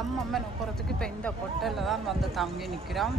அம்மன் போகிறதுக்கு இப்போ இந்த ஹோட்டலில் தான் வந்து தங்கி நிற்கிறோம்.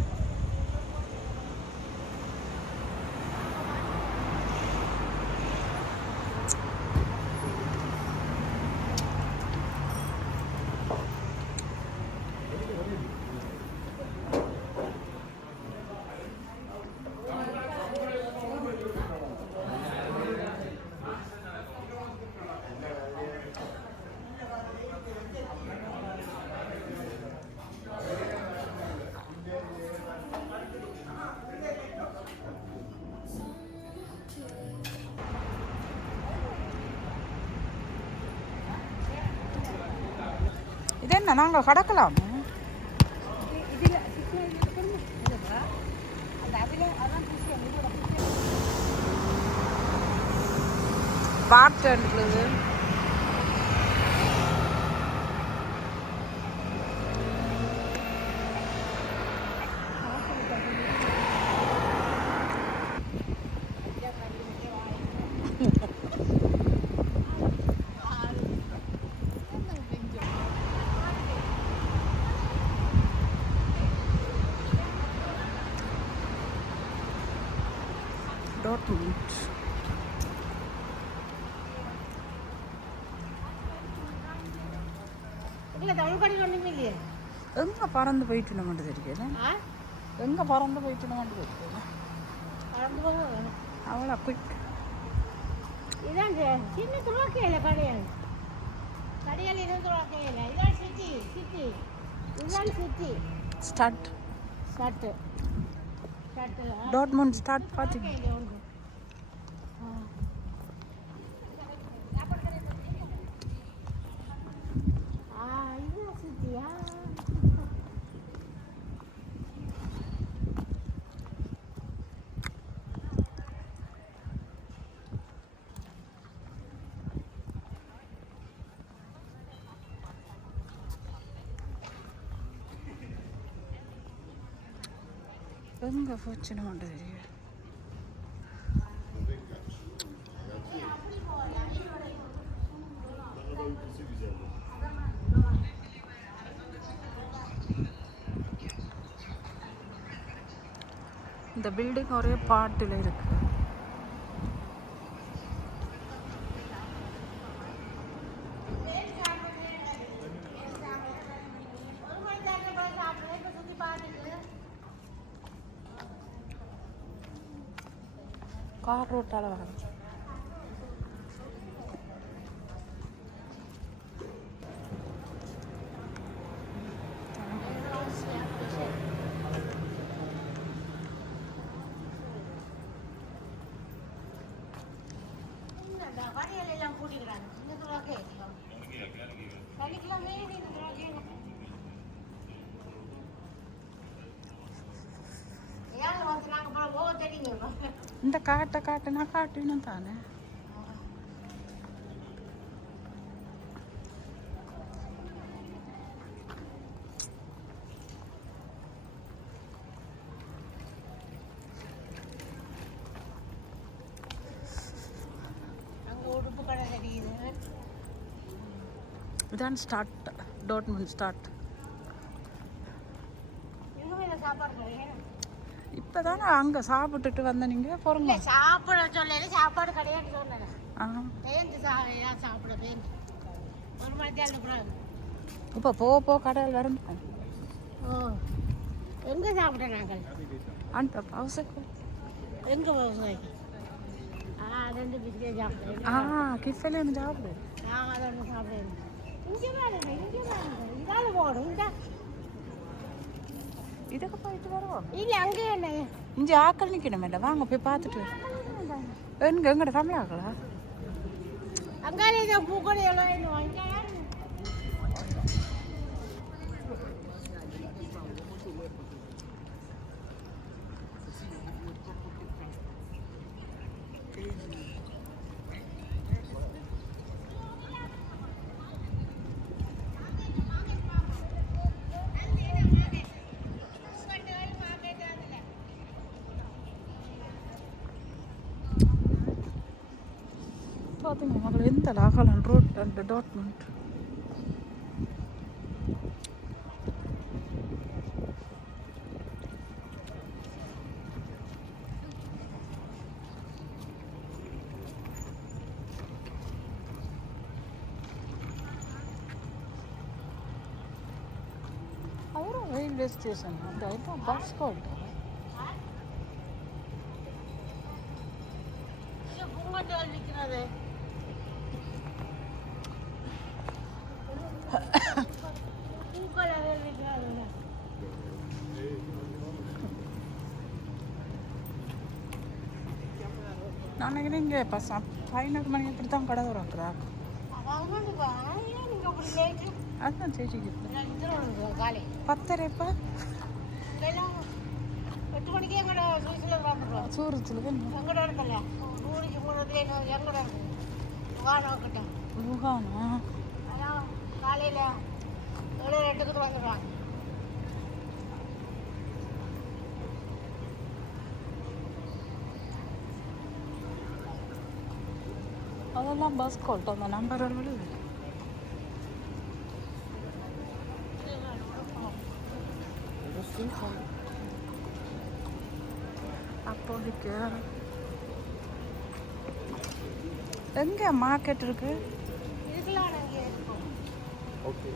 இது என்ன நாங்கள் கடக்கலாம்? பாட்டு டாட்மண்ட். எங்கே பறந்து போயிட்டு மட்டும் தெரியல. எங்கே பறந்து போயிட்டு மட்டும் தெரியல. அவ்வளோ குயிக். இதான் சின்ன துவாக்கையில கடையாள் கடையாள் இருந்து துவாக்கையில இதான் சிட்டி சிட்டி இதுதான் city. Start start start Dortmund start பார்த்தீங்க. இதுதான் சிட்டியா? எங்கே போச்சுன்னு மட்டும் தெரியும். இந்த பில்டிங் ஒரே பாட்டில் இருக்கு. கார் ரோட்டால் வரும். வரையெல்லாம் கூட்டிக்கிறாங்க. இந்த துவாக்கே சனிக்கிழமை இந்த துவாக்கே ஏன் வந்து நாங்கள் போல போக தெரியுங்க. இந்த காட்டுனா காட்டுன்னு தானே. அங்கே உடுப்பு கடை தெரியுது. இதான் ஸ்டார்ட் டாட்மண்ட் ஸ்டார்ட். இன்னும் சாப்பாடு கிடையாது. இப்போ தானே அங்கே சாப்பிட்டுட்டு வந்த நீங்கள் போகிறோங்க. சாப்பிட சொல்லல சாப்பாடு கிடையாது சொன்னேன். பேருந்து சாப்பிட பேருந்து ஒரு மத்தியானம். இப்போ போ கடையில் வரும். ஓ எங்கே சாப்பிட நாங்கள்? அந்த பவுசைக்கு எங்கே விவசாயிக்கு? ரெண்டு பிஸ்கெட் சாப்பிடுறேன். கிஃப்ட்லேருந்து சாப்பிடு. அதை ஒன்று சாப்பிடுறேன். இங்கே பாருங்க இதால போகணும். இதுக்கு போயிட்டு வருவோம். இல்லை அங்கே என்ன இங்கே ஆக்கள் நிற்கணும் மேடம். வாங்க போய் பார்த்துட்டு எங்கட ஃபேமிலி ஆக்கலா அங்கே பூக்கொடை எல்லாம் வாங்க. பார்த்தீங்க மகள் எந்த லாகலன் ரோட் அந்த டாட்மண்ட் ரயில்வே ஸ்டேஷன் அந்த இதான் பஸ் கோல்ட் பூங்கொண்டு நிற்கிறது பூக்கள் நிற்கிறது நான் நினைக்கிறேன் இங்கே பதினொரு மணி அப்படி தான் கடை திறக்கிறா அதுதான் சேச்சிக்கு 10:30 இப்போ 8 மணிக்கே எங்கட சூரிச்சில் வந்துடுவோம் சூரத்தில் எங்கட இருக்கல ஊருக்கு போனதுல எங்கட இருக்கு லுகானோ லுகானா அதான் காலையில் 7-8க்கு வந்துடுவாங்க அதெல்லாம் பஸ் கோல்ட் அந்த நம்பர் விழுது அப்போதைக்கு எங்கே மார்க்கெட் இருக்கு இருக்கலாம் அங்கே இருக்கும் ஓகே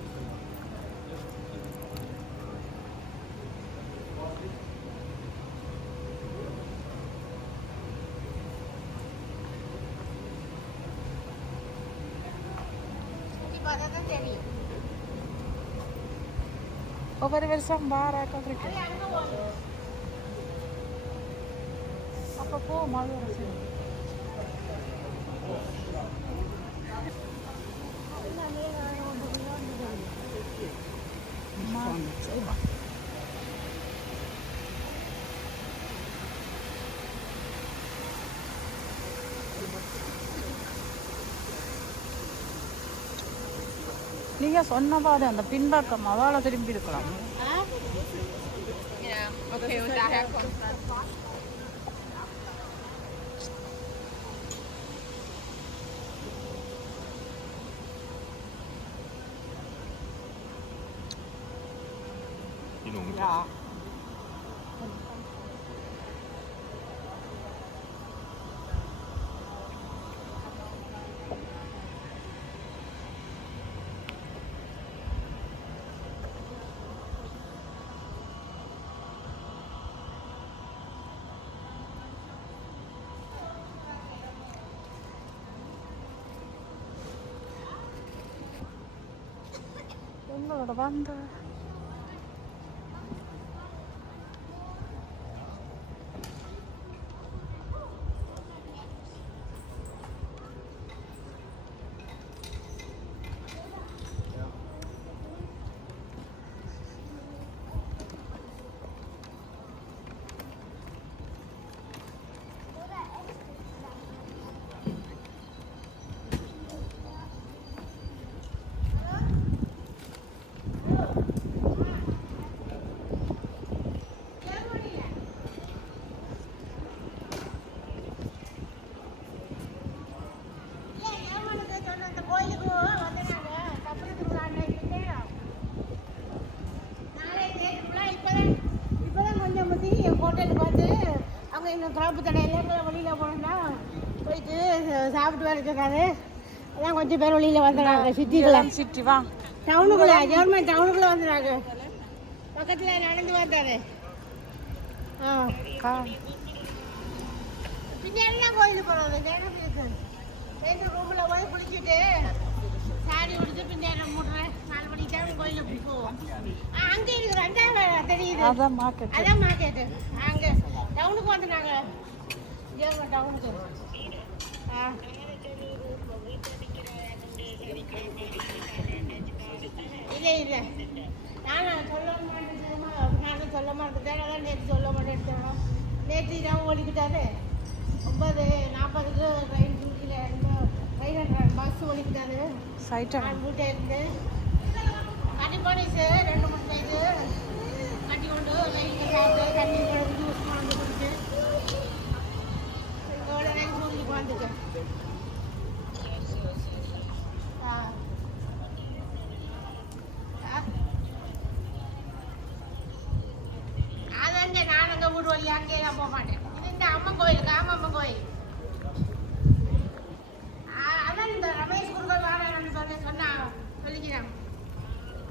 பார்த்தா தான் தெரியும் ஒவ்வொரு வருஷம் பாராட்டம் இருக்கு அங்கே போகணும் அப்போ போ மழை வர நீங்க சொன்ன பாரு அந்த பின்பக்கம் அதால திரும்பி இருக்கலாம் Ja. உங்களோட வந்து குழம்பு தடையில் வெளியில் போனோம்னா போயிட்டு சாப்பிட்டு வரதுக்காது அதான் கொஞ்சம் பேர் வெளியில் வந்துடுறாங்க சிட்டி வா டவுனுக்குள்ளே கவர்மெண்ட் டவுனுக்குள்ளே வந்துடுறாங்க பக்கத்தில் நடந்து வந்தாரு பின்னாடிலாம் கோயிலுக்கு போகிறது நேரம் இருக்குது ரெண்டு ரூமில் போய் குளிச்சுட்டு சாரி கொடுத்து பின்னாடி மூடுறேன் 4 மணிக்கு தான் கோயிலுக்கு போவோம் அங்கே இருக்குது 2ஆம் தெரியுது அதான் மார்க்கெட்டு அங்கே டவுனுக்கு வந்துட்டாங்க டவுனுக்கு இல்லை நானும் சொல்ல மாட்டேன் அதான் நேற்று சொல்ல மாட்டேன் நேற்று தான் ஓடிக்கிட்டாரு 9:40க்கு ட்ரெயின் ட்ரெயின் பஸ் ஓடிக்கிட்டாரு நான் வீட்டை இருந்து கட்டி போனீஸ் 2-3 சைஸு கட்டி கொண்டு லைட்டில் சாப்பிட்டு தண்ணி ஜூஸ் கொண்டு கொடுத்து எவ்வளோ நேரம் சூழ்நிலைக்கு வந்துட்டேன் அதாங்க நான் அங்கே ஊர் வழி அங்கேயெல்லாம் போக மாட்டேன் இது இந்த அம்மன் கோயில் காமம்மன் கோயில் அதான் இந்த ரமேஷ் குருக்கள் வாரேன்னு சொன்னா சொல்லிக்கிறான்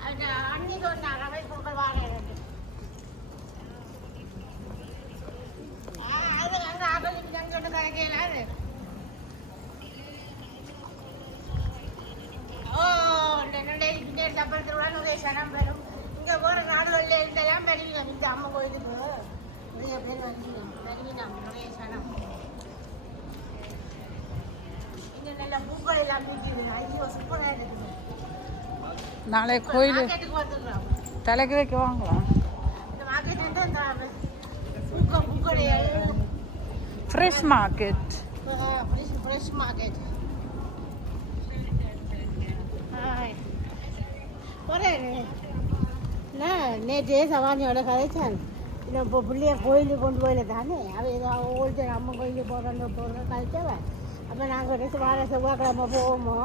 அது அன்னைக்கு வந்தா ரமேஷ் குருக்கள் வாரேன் சப்பரத்தில் நிறைய சனம் வரும். இங்கே போகிற நாடுகளில் இருந்தெல்லாம் வருவீங்க. இந்த அம்மா கோயிலுக்கு நிறைய பேர் வருவீங்க. நிறைய சனம். இங்கே நல்ல பூக்கள் எல்லாம் நிற்கிது. ஐயோ சூப்பராக இருக்குது. நாளை கோயில் மார்க்கெட்டுக்கு வந்துடுறோம். தலைக்கு வைக்க வாங்கலாம். இந்த மார்க்கெட் வந்து அந்த பூக்கள் ஃப்ரெஷ் மார்க்கெட். Fresh market. நேற்று சவானியோட கதைச்சான். இப்போ பிள்ளைய கோயிலுக்கு கொண்டு போயில தானே அவள் ஏதோ ஓல்டு அம்மா கோயிலுக்கு போகிறோம் கதைச்சவன். அப்போ நாங்கள் வார செவ்வாய்க்கிழமை போவோமோ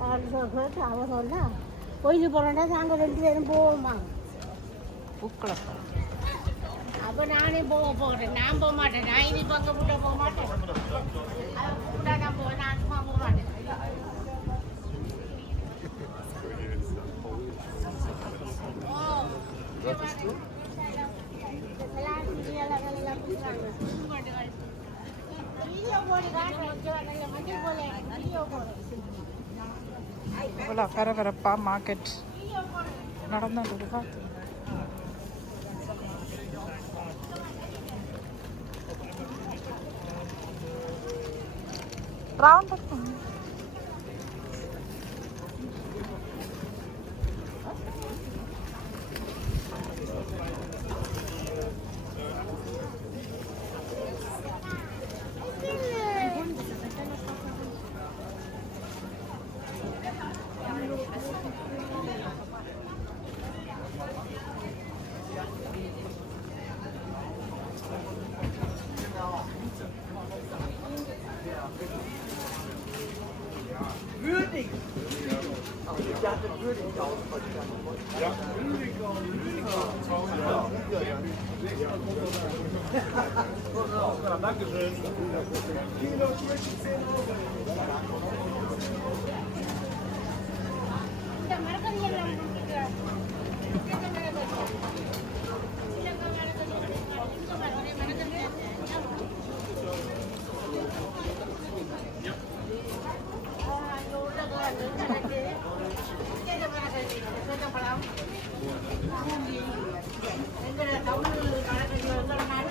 கேட்டு அவன் சொன்னா கோயிலுக்கு போகிறோன்னா நாங்கள் 2 பேரும் போவோமா. பூக்களை அப்போ நானே போகிறேன். நான் போக மாட்டேன். நான் இனி பக்கம் கூட போக மாட்டேன். கூட நான் போவேன். நான் சும்மா போக மாட்டேன். இவ்வளோ பரபரப்பா மார்க்கெட் நடந்துட்டு பார்த்து. ரவுண்ட்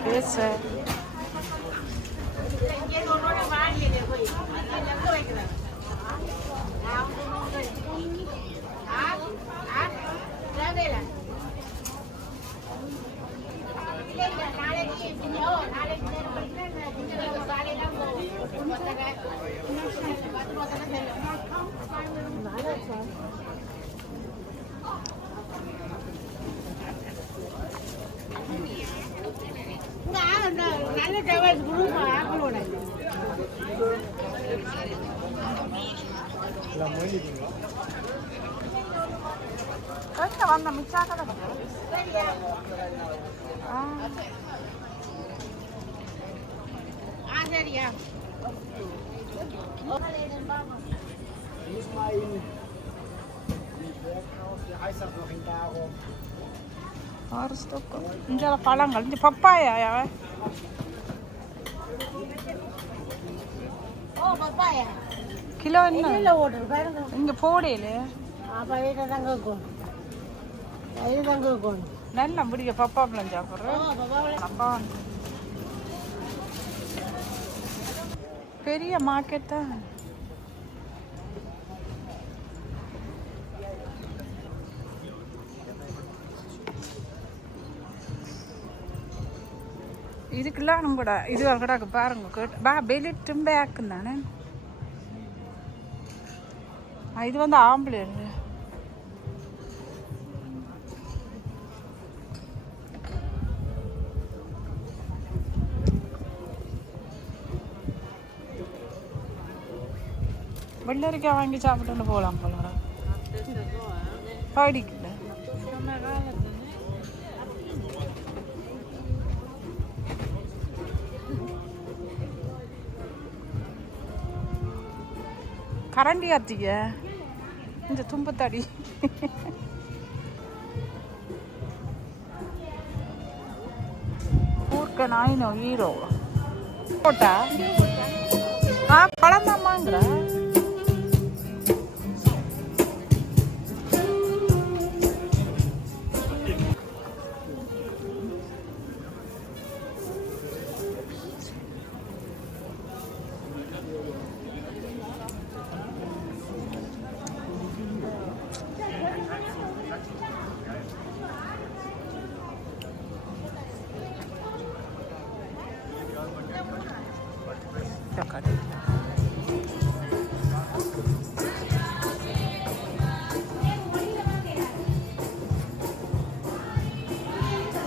பேச நல்ல டிரைவர்ஸ் குரூப் ஆக்களோட வந்த மிச்சாக சரியா இங்கே பழங்கள் இந்த பப்பாயா கிலோ என்ன இங்கே போடையில நல்லா முடிய பப்பா பழம் சாப்பிட்றேன். அப்பா பெரிய மார்க்கெட் தான். இதுக்கெல்லாம் கூட இது கூட பாருங்க கேட்டு பெலிட்டும் பேக்கும் தானே. இது வந்து ஆம்பளை வெள்ளரிக்காய் வாங்கி சாப்பிட்டு போகலாம் போல படிக்கல. கரண்டி ஆத்திக்க இந்த தும்பத்தடி ஊர்க்க நாயினோ ஹீரோ போட்டா பழம் தான் வாங்குற